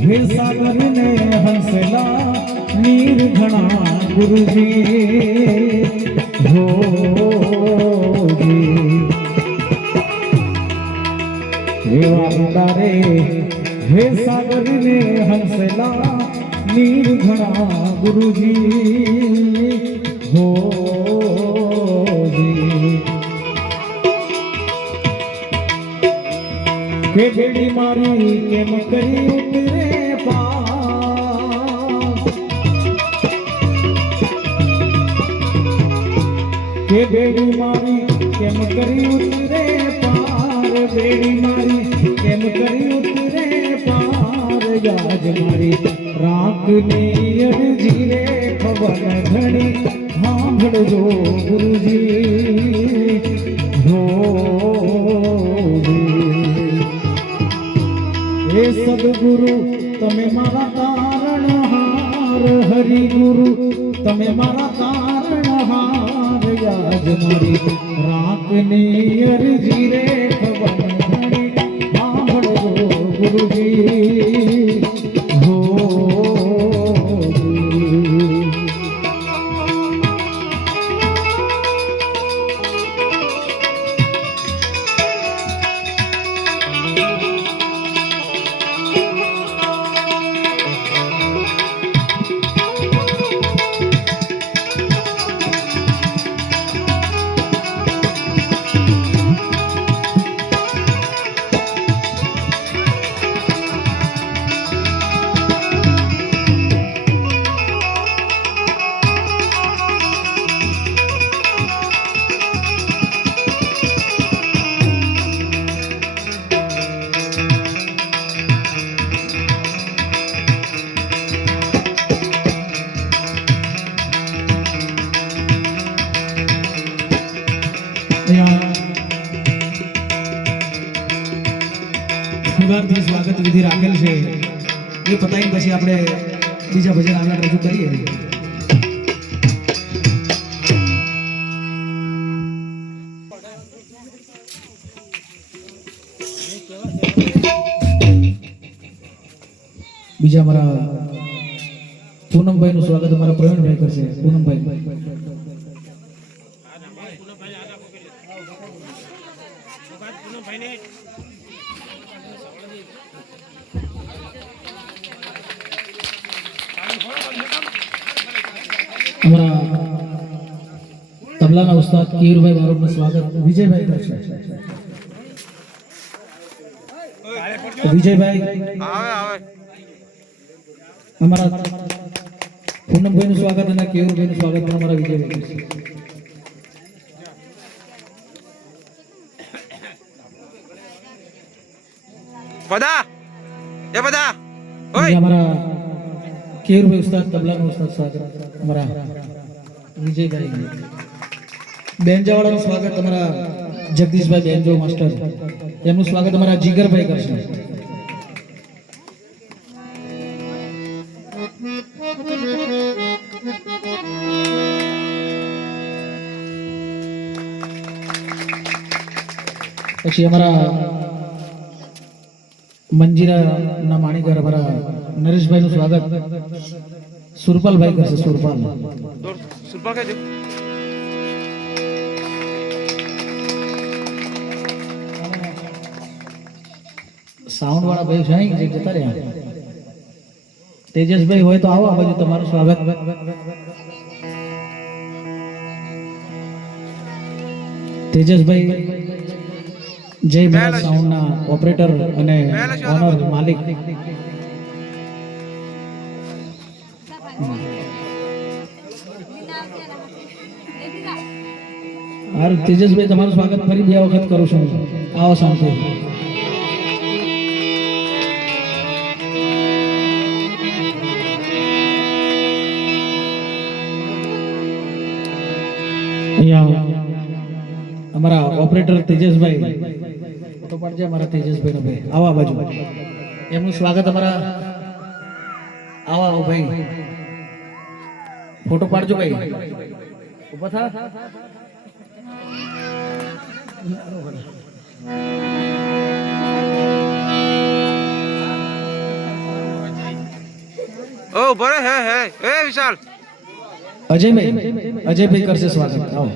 हे सागर ने हंसला नीर घना गुरुजी हो रे हे सागर ने हंसला नीर घना गुरुजी हो के बेड़ी मारी केम करी उतरे पार के बेड़ी मारी केम करी उतरे पार बेड़ी मारी केम करी उतरे पार याज मारी राख ने अरजी रे खबर घड़ी सांभळजो गुरुजी हो हे सद्गुरु तमे मारा तारणहार हरि गुरु तमे मारा तारणहार याज मारी राखनी अरजी रे खबर घड़ी सांभळजो गुरुजी हो ફુગારથી સ્વાગત વિધિ રાખેલ છે એ પતાવીને પછી આપણે બીજા ભજન આગળ રજૂ કરીએ. બીજા અમારા પૂનમભાઈ નું સ્વાગત અમારા પ્રવીણભાઈ કરશે. પૂનમભાઈ हमारा तबला उस्ताद कीरभाई बारोट में स्वागत विजयभाई करશે. विजयभाई हमारा पूनमભાઈ નું સ્વાગત અને કેયુરભાઈ નું સ્વાગત પણ અમારા વિજયભાઈ કરશે. बदा ये बदा ओए हमारा केयुरभाई उस्ताद तबला નું ઉસ્તાદ સ્વાગત અમારા વિજયભાઈ. બેન્જાવાળા નું સ્વાગત અમારા જગદીશભાઈ બેન્જો માસ્ટર તેમનું સ્વાગત અમારા જીગરભાઈ કરશે. પછી અમારા મંજીરા ના માણીગર અમારા નરેશભાઈ નું સ્વાગત સુરપાલભાઈ કરશે. સુરપાલ सुपर का जो સાઉન્ડ વાળા ભાઈ છે જે જતા રહ્યા. તેજસભાઈ હોય તો આવો આ બાજુ તમારું સ્વાગત. તેજસભાઈ જય મહારાજ સાઉન્ડ ના ઓપરેટર અને ઓનર માલિક. હાર તેજસભાઈ તમારું સ્વાગત ફરી બે વખત કરું છું. આવો શાંતિ. हमारा ऑपरेटर तेजसभाई तो पाड़जे हमारा तेजसभाई नो भाई आवा बाजू एमनु स्वागत हमारा आवा भाई फोटो पाड़जो भाई. ઊભા થા. ઓ બરે હે એ વિશાલ અજયભાઈ કરશે સ્વાગત. આવો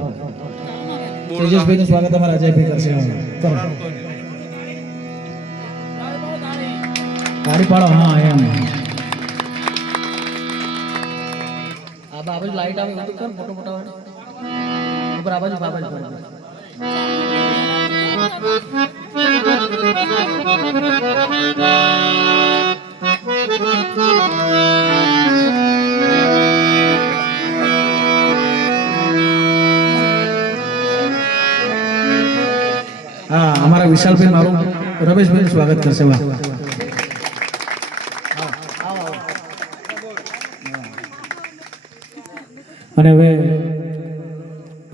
તેજસભાઈ નું સ્વાગત અમારા અજયભાઈ કરશે. આવો કરો ગાડી પાડો. હા એમ આ બાજુ લાઈટ આવે એવું કર મોટો મોટો ઉપર આ બાજુ હા અમારા વિશાલભાઈ મારું રમેશભાઈ નું સ્વાગત કરશે. વાહ અને હવે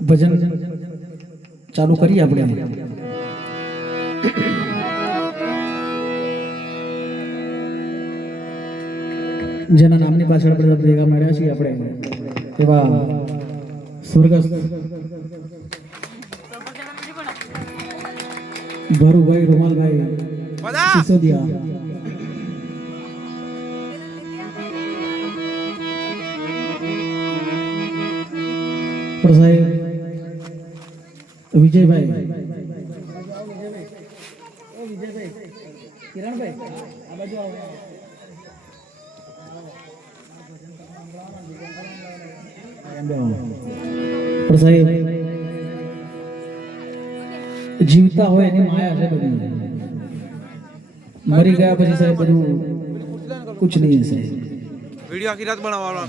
ભજન ચાલુ કરીએ આપણે. જેના નામની પાછળ આપણે ભેગા મળ્યા છીએ આપણે એવા સ્વર્ગસ્થ ભરુભાઈ રૂમાલભાઈ સિસોદિયા સાહેબ વિજયભાઈ કિરણભાઈ આ બાજુ આવો. સાહેબ જીવતા હોય એની માયા છે બધી. મરી ગયા પછી સાહેબ બધું કુછ નહીં હશે. વિડિયો આખી રાત બનાવવાનો.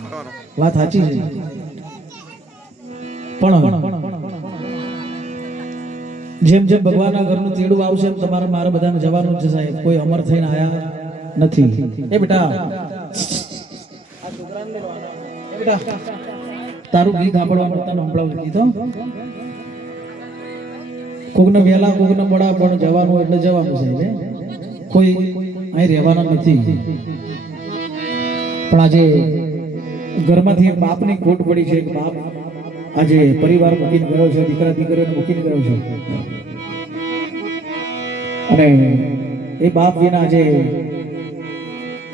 વાત સાચી છે પણ જેમ જેમ ભગવાનના ઘરનું તેડું આવશે એમ તમારે મારે બધાને જવાનું છે સાહેબ. કોઈ અમર થઈને આયા નથી. એ બેટા તારું ગીત સાંભળવાનું તને સંભળાવું કીધો. કોકને વહેલા કોકને મોડા પણ જવાનું એટલે જવાનું સાહેબ. કોઈ અહીં રહેવાના નથી. પણ આજે ઘરમાંથી બાપની ખોટ પડી છે. બાપ આજે પરિવાર મૂકીને ગયો છે, દીકરા દીકરીઓને મૂકીને ગયો છે અને એ બાપ વિના આજે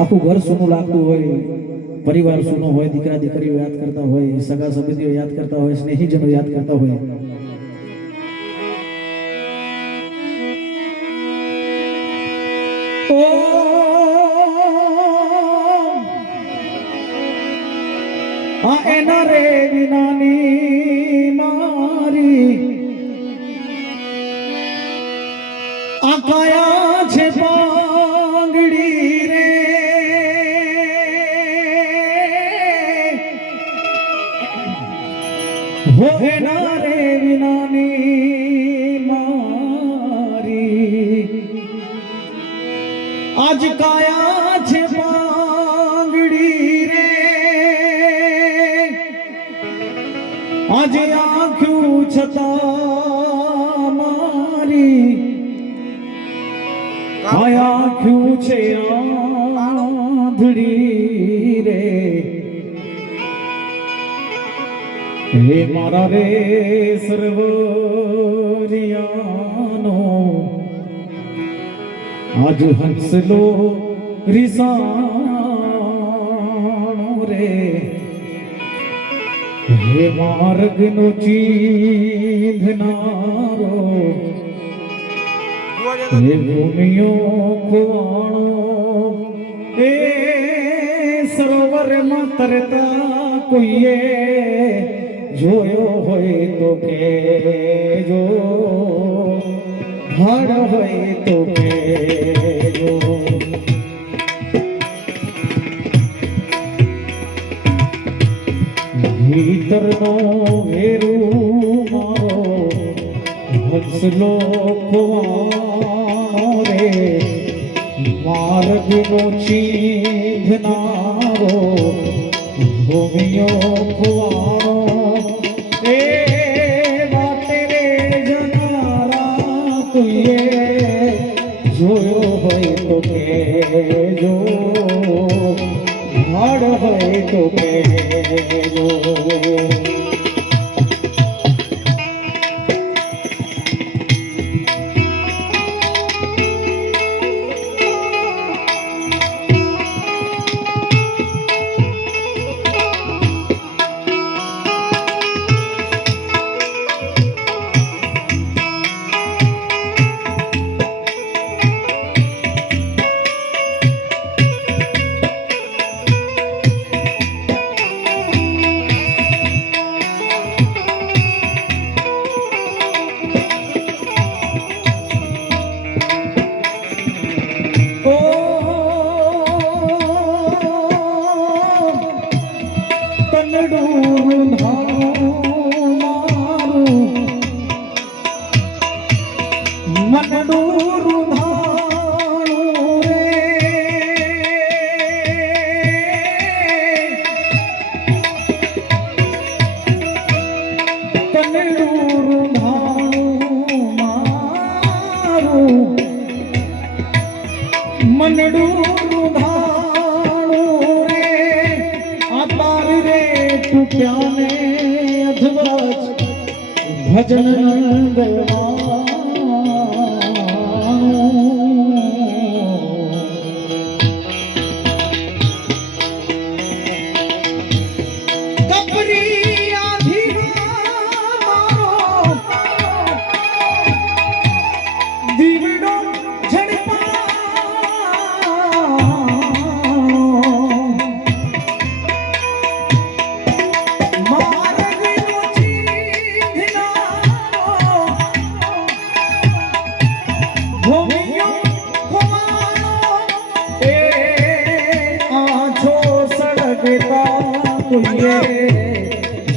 આખું ઘર સૂનું લાગતું હોય, પરિવાર સૂનો હોય, દીકરા દીકરીઓ યાદ કરતા હોય, સગા સંબંધીઓ યાદ કરતા હોય, સ્નેહીજનો યાદ કરતા હોય. એના રે વિનાની મારી આ કાયા છે પાંગડી રે. હો એના રે વિનાની મારી આજ કાયા છે પાંગડી રે. આજે આંખ્યું છતાં મારી આંખ્યું છે આંધળી રે. હે મારા રે સર્વરિયાનો આજ હંસલો રીસાણો રે. હે માર્ગનો ચીંધનારો હે ભૂમિયો ખુવાણો હે સરોવરમાં તરતા કોઈએ જોયો હોય તો કહેજો, હળ હોય તો કહેજો. ભીતરનો વેરું મારો હંસલો ખુવારે માર્ગનો ચીંધનારો ભૂમિયો ખુવારો એ વાટે રે જનારા તુએ જોયો હોય તો કહેજો, ભાડ હોય તો કહેજો. મનડું ધાણું રે આ તારી રે તું ક્યાંને અધવચ ભજન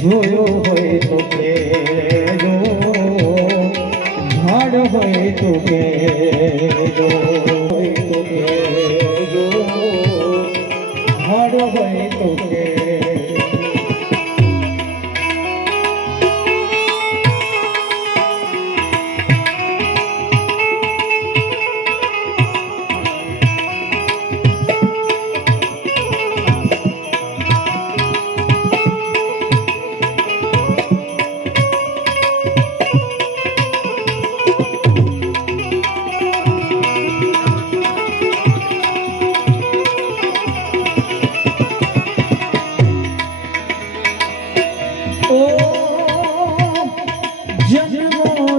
જોયો હોય તો કેજો ભાડ હોય તો કેજો ભાડ હોય તો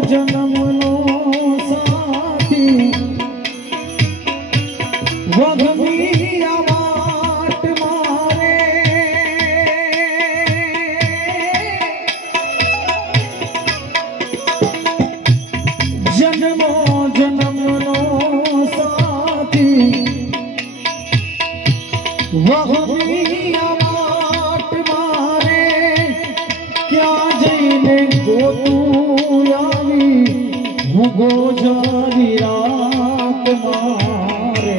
જન્મનો સાથી વગમી આ વાટ મારે જન્મનો સાથી વગમી આ વાટ મારે ક્યાં જઈને ગોતું ગોજારી રાત મારે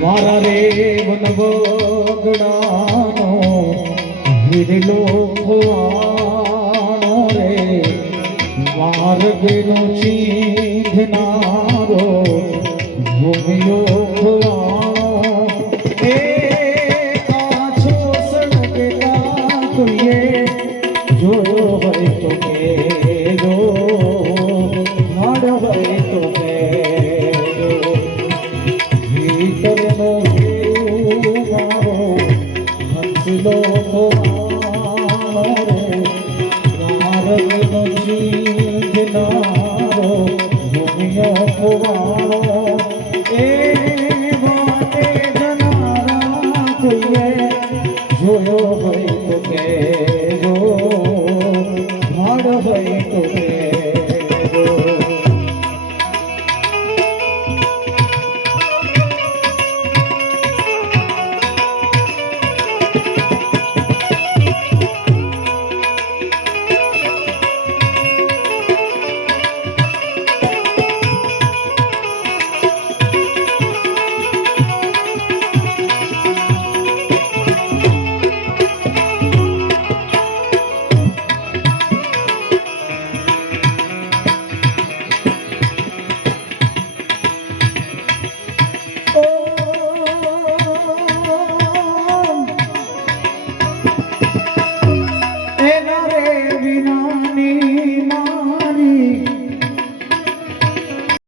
મારા રે વનવગડાનો હિરલો ખોવાનો રે માર્ગનો ચીંધનારો ભૂમિયો ખોવાનો એ આછો સડકતા કોઈએ જોયો હોય તો જોયો હોય તો કેજો ભાડ હોય તો